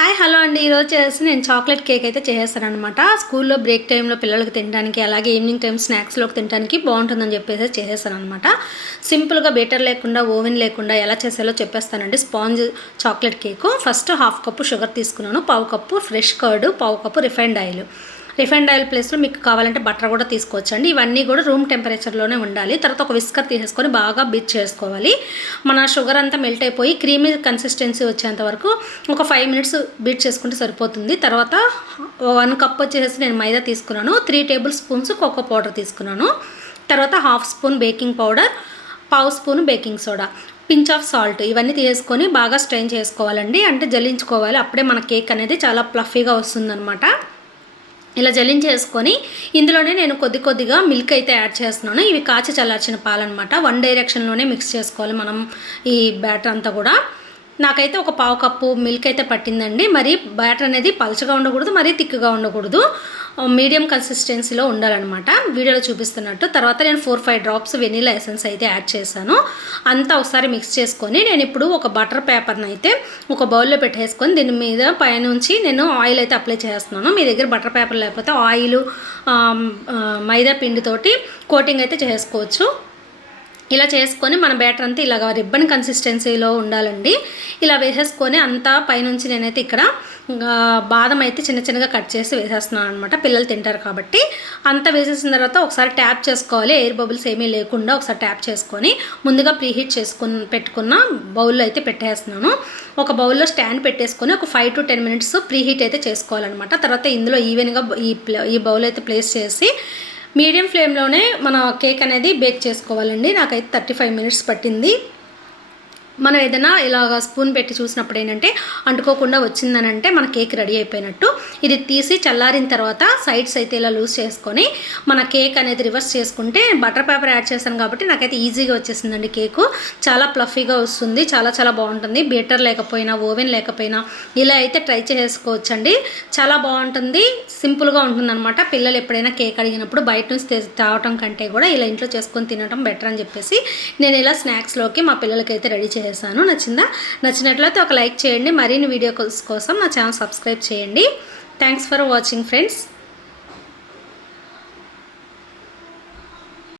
Hi hello అండి. ఈరోజు చేసి నేను చాక్లెట్ కేక్ అయితే చేసేస్తానమాట. స్కూల్లో బ్రేక్ టైంలో పిల్లలకి తినడానికి, అలాగే ఈవినింగ్ టైం స్నాక్స్లోకి తినడానికి బాగుంటుందని చెప్పేసి చేసేస్తానమాట. సింపుల్గా బీటర్ లేకుండా, ఓవెన్ లేకుండా ఎలా చేసేలో చెప్పేస్తానండి. Sponge chocolate cake. First 1/2 cup sugar తీసుకున్నాను, 1/4 cup fresh curd, 1/4 cup refined oil ప్లేస్లో మీకు కావాలంటే బటర్ కూడా తీసుకోవచ్చండి. ఇవన్నీ కూడా రూమ్ టెంపరేచర్లోనే ఉండాలి. తర్వాత ఒక విస్కర్ తీసేసుకొని బాగా బీట్ చేసుకోవాలి. మన షుగర్ అంతా మెల్ట్ అయిపోయి క్రీమీ కన్సిస్టెన్సీ వచ్చేంత వరకు ఒక 5 మినిట్స్ బీట్ చేసుకుంటే సరిపోతుంది. తర్వాత 1 కప్ వచ్చేసి నేను మైదా తీసుకున్నాను, 3 టేబుల్ స్పూన్స్ కోకో పౌడర్ తీసుకున్నాను, తర్వాత 1/2 spoon baking powder, 1/2 spoon baking soda, pinch of salt, ఇవన్నీ తీసుకొని బాగా స్ట్రెయిన్ చేసుకోవాలండి. అంటే జల్లించుకోవాలి. అప్పుడే మన కేక్ అనేది చాలా ప్లఫీగా వస్తుందన్నమాట. ఇలా జల్లించేసుకొని ఇందులోనే నేను కొద్దిగా మిల్క్ అయితే యాడ్ చేస్తున్నాను. ఇవి కాచి చల్లార్చిన పాలన్నమాట. 1 డైరెక్షన్లోనే మిక్స్ చేసుకోవాలి మనం ఈ బ్యాటర్ అంతా కూడా. నాకైతే ఒక 1/4 కప్పు మిల్క్ అయితే పట్టిందండి. మరి బ్యాటర్ అనేది పలచగా ఉండకూడదు, మరీ థిక్గా ఉండకూడదు, మీడియం కన్సిస్టెన్సీలో ఉండాలన్నమాట, వీడియోలో చూపిస్తున్నట్టు. తర్వాత నేను 4-5 డ్రాప్స్ వెనీలా ఎసెన్స్ అయితే యాడ్ చేశాను. అంతా ఒకసారి మిక్స్ చేసుకొని నేను ఇప్పుడు ఒక బటర్ పేపర్ని అయితే ఒక బౌల్లో పెట్టేసుకొని దీని మీద పైనుంచి నేను ఆయిల్ అయితే అప్లై చేస్తున్నాను. మీ దగ్గర బటర్ పేపర్ లేకపోతే ఆయిల్, మైదా పిండితోటి కోటింగ్ అయితే చేసుకోవచ్చు. ఇలా చేసుకొని మన బ్యాటర్ అంతా ఇలాగ రిబ్బన్ కన్సిస్టెన్సీలో ఉండాలండి. ఇలా వేసేసుకొని అంతా పైనుంచి నేనైతే ఇక్కడ బాదం అయితే చిన్నగా కట్ చేసి వేసేస్తున్నాను అనమాట. పిల్లలు తింటారు కాబట్టి. అంతా వేసేసిన తర్వాత ఒకసారి ట్యాప్ చేసుకోవాలి. ఎయిర్ బబుల్స్ ఏమీ లేకుండా ఒకసారి ట్యాప్ చేసుకొని ముందుగా ప్రీహీట్ పెట్టుకున్న బౌల్లో అయితే పెట్టేస్తున్నాను. ఒక బౌల్లో స్టాండ్ పెట్టేసుకొని ఒక 5 to 10 మినిట్స్ ప్రీహీట్ అయితే చేసుకోవాలన్నమాట. తర్వాత ఇందులో ఈవెన్గా ఈ బౌల్ అయితే ప్లేస్ చేసి మీడియం ఫ్లేమ్లోనే మన కేక్ అనేది బేక్ చేసుకోవాలండి. నాకైతే 35 మినిట్స్ పట్టింది. మనం ఏదైనా ఇలాగ స్పూన్ పెట్టి చూసినప్పుడు ఏంటంటే అంటుకోకుండా వచ్చిందనంటే మన కేక్ రెడీ అయిపోయినట్టు. ఇది తీసి చల్లారిన తర్వాత సైడ్స్ అయితే ఇలా లూజ్ చేసుకొని మన కేక్ అనేది రివర్స్ చేసుకుంటే, బటర్ పేపర్ యాడ్ చేశాను కాబట్టి నాకైతే ఈజీగా వచ్చేసిందండి కేకు. చాలా ప్లఫీగా వస్తుంది, చాలా బాగుంటుంది. బీటర్ లేకపోయినా, ఓవెన్ లేకపోయినా ఇలా అయితే ట్రై చేసుకోవచ్చండి. చాలా బాగుంటుంది, సింపుల్గా ఉంటుందన్నమాట. పిల్లలు ఎప్పుడైనా కేక్ అడిగినప్పుడు బయట నుంచి తాగటం కంటే కూడా ఇలా ఇంట్లో చేసుకొని తినడం బెటర్ అని చెప్పేసి నేను ఇలా స్నాక్స్లోకి మా పిల్లలకి అయితే రెడీ చేశాను. నచ్చినట్లయితే ఒక లైక్ చేయండి. మరిన్ని వీడియోస్ కోసం నా ఛానల్ సబ్స్క్రైబ్ చేయండి. Thanks for watching friends.